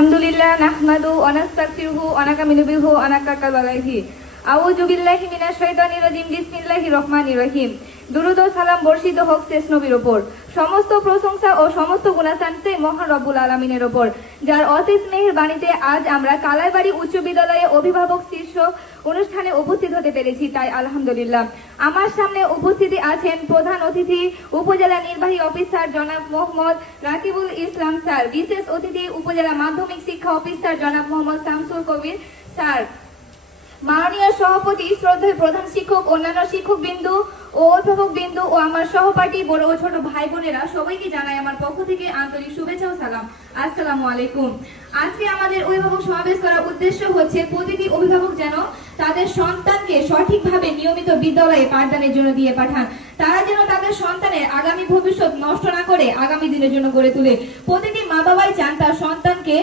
আলহামদুলিল্লাহ নাহমাদু ওয়া নাস্তাগফিরুহু ওয়া নাকামিনু বিহি ওয়া নাতাওয়াক্কালু আলাইহি। আউযু বিল্লাহি মিনাশ শাইতানির রাজিম। বিসমিল্লাহির রহমানির রহিম। দুরূদ ও সালাম বর্ষিত হোক শেষ নবীর উপর। সমস্ত প্রশংসা ও সমস্ত গুণাসান সেই মহান রব্বুল আলামিনের উপর, যার অশেষ মেহেরবাণীতে আজ আমরা কালাইবাড়ি উচ্চ বিদ্যালয়ে অভিভাবক শীর্ষ অনুষ্ঠানে উপস্থিত হতে পেরেছি, তাই আলহামদুলিল্লাহ। আমার সামনে উপস্থিতি আছেন প্রধান অতিথি উপজেলা নির্বাহী অফিসার জনাব মোহাম্মদ রাকিবুল ইসলাম স্যার, বিশেষ অতিথি উপজেলা মাধ্যমিক শিক্ষা অফিসার জনাব মোহাম্মদ শামসুল কবির স্যার, মাননীয় সভাপতি, শ্রদ্ধেয় প্রধান শিক্ষক, অন্যান্য শিক্ষক বিন্দু ও অভিভাবক বিন্দু ও আমার সহপাঠী বড় ও ছোট ভাই বোনেরা, সবাইকে জানাই আমার পক্ষ থেকে আন্তরিক শুভেচ্ছা ও সালাম। আসসালামু আলাইকুম। আজকে আমাদের অভিভাবক সমাবেশ করার উদ্দেশ্য হচ্ছে প্রতিটি অভিভাবক যেন তাদের সন্তানকে সঠিকভাবে নিয়মিত বিদ্যালয়ে পাঠদানের জন্য দিয়ে পাঠান। তারা যেন তাদের সন্তানের আগামী ভবিষ্যৎ নষ্ট না করে আগামী দিনের জন্য গড়ে তোলে। প্রতিটি মা বাবাই চান তার সন্তানকে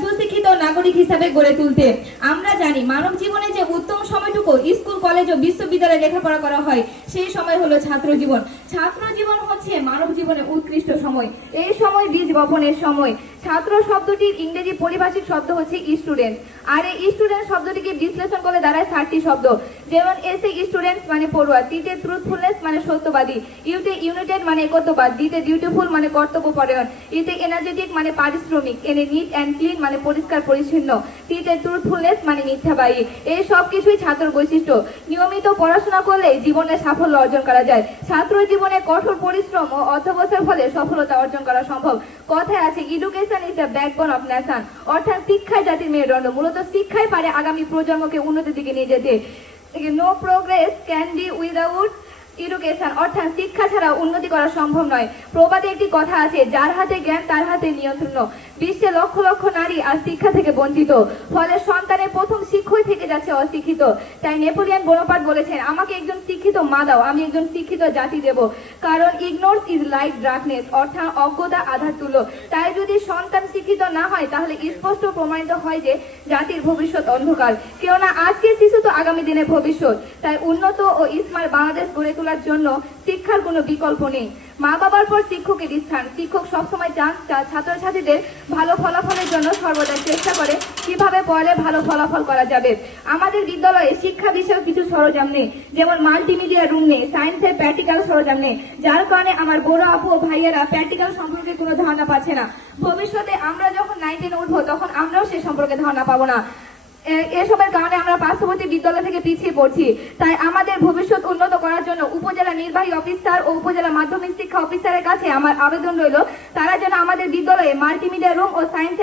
সুশিক্ষিত নাগরিক হিসাবে গড়ে তুলতে। আমরা জানি মানব জীবনে যে উত্তম সময়টুকু স্কুল, কলেজ ও বিশ্ববিদ্যালয়ে লেখাপড়া করা হয় সেই সময় হলো ছাত্র জীবন। ছাত্র জীবন হচ্ছে মানব জীবনের উৎকৃষ্ট সময়। এই সময় বীজ বপনের সময়। ছাত্র শব্দটির ইংরেজি পরিভাষিক শব্দ হচ্ছে স্টুডেন্ট, আর এই স্টুডেন্ট শব্দটিকে বিশ্লেষণ করে দাঁড়ায় 4টি শব্দ, যেমন এস এ স্টুডেন্টস মানে পড়ুয়া, টিতে ট্রুথফুলনেস মানে সত্যবাদী, ইউতে ইউনাইটেড মানে একত্ববাদ, ডিতে ডিউটিফুল মানে কর্তব্যপরায়ণ, ইতে এনার্জেটিক মানে পারিশ্রমিক, এনে নিট অ্যান্ড ক্লিন মানে পরিষ্কার পরিচ্ছন্ন, টিতে ট্রুথফুলনেস মানে মিথ্যাবাদী। এই সব কিছুই ছাত্র বৈশিষ্ট্য। নিয়মিত পড়াশোনা করলে জীবনে সাফল্য অর্জন করা যায়। ছাত্র জীবনে কঠোর পরিশ্রম ও অধ্যবসায়ের ফলে সফলতা অর্জন করা সম্ভব। কথায় আছে education is the backbone of nation, অর্থাৎ শিক্ষাই জাতির মেরুদণ্ড। মূলত শিক্ষাই পারে আগামী প্রজন্মকে উন্নতির দিকে নিয়ে যেতে। No progress can be without education, অর্থাৎ শিক্ষা ছাড়া উন্নতি করা সম্ভব নয়। প্রবাদে একটি কথা আছে, যার হাতে জ্ঞান তার হাতে নিয়ন্ত্রণ। বিশ্বে লক্ষ লক্ষ নারী আজ শিক্ষা থেকে বঞ্চিত, ফলে সন্তানের প্রথম শিক্ষাই থেকে যাচ্ছে অশিক্ষিত। তাই নেপোলিয়ন বোনাপার্ট বলেছেন, আমাকে একজন শিক্ষিত মা দাও, আমি একজন শিক্ষিত জাতি দেব। কারণ ইগনোরস ইজ লাইক ডার্কনেস, অর্থাৎ অজ্ঞতা আধার তুল্য। তাই যদি সন্তান শিক্ষিত না হয় তাহলে স্পষ্ট প্রমাণিত হয় যে জাতির ভবিষ্যৎ অন্ধকার। কেননা আজকের শিশু তো আগামী দিনের ভবিষ্যৎ। তাই উন্নত ও স্মার্ট বাংলাদেশ গড়ে তোলার জন্য শিক্ষার কোনো বিকল্প নেই। মা বাবার পর শিক্ষকের স্থান। শিক্ষক সবসময় চান ছাত্রছাত্রীদের ভালো ফলাফলের জন্য সর্বদা চেষ্টা করে কিভাবে পড়ালে ভালো ফলাফল করা যাবে। আমাদের বিদ্যালয়ে শিক্ষা বিষয়ক কিছু সরঞ্জাম নেই, যেমন মাল্টিমিডিয়া রুম নেই, সায়েন্সের প্র্যাকটিক্যাল সরঞ্জাম নেই, যার কারণে আমার বড় আপু ও ভাইয়েরা প্র্যাকটিক্যাল সম্পর্কে কোনো ধারণা পাচ্ছে না। ভবিষ্যতে আমরা যখন 9-10 উঠবো তখন আমরাও সে সম্পর্কে ধারণা পাবো না। এসবের কারণে আমরা পার্শ্ববর্তী বিদ্যালয় থেকে পিছিয়ে পড়ছি। তাই আমাদের ভবিষ্যৎ উন্নত করার জন্য উপজেলা নির্বাহী অফিসার ও উপজেলা মাধ্যমিক শিক্ষা অফিসারের কাছে আমার আবেদন রইল, তারা যেন আমাদের বিদ্যালয়ে মাল্টিমিডিয়া রুম ও সায়েন্সের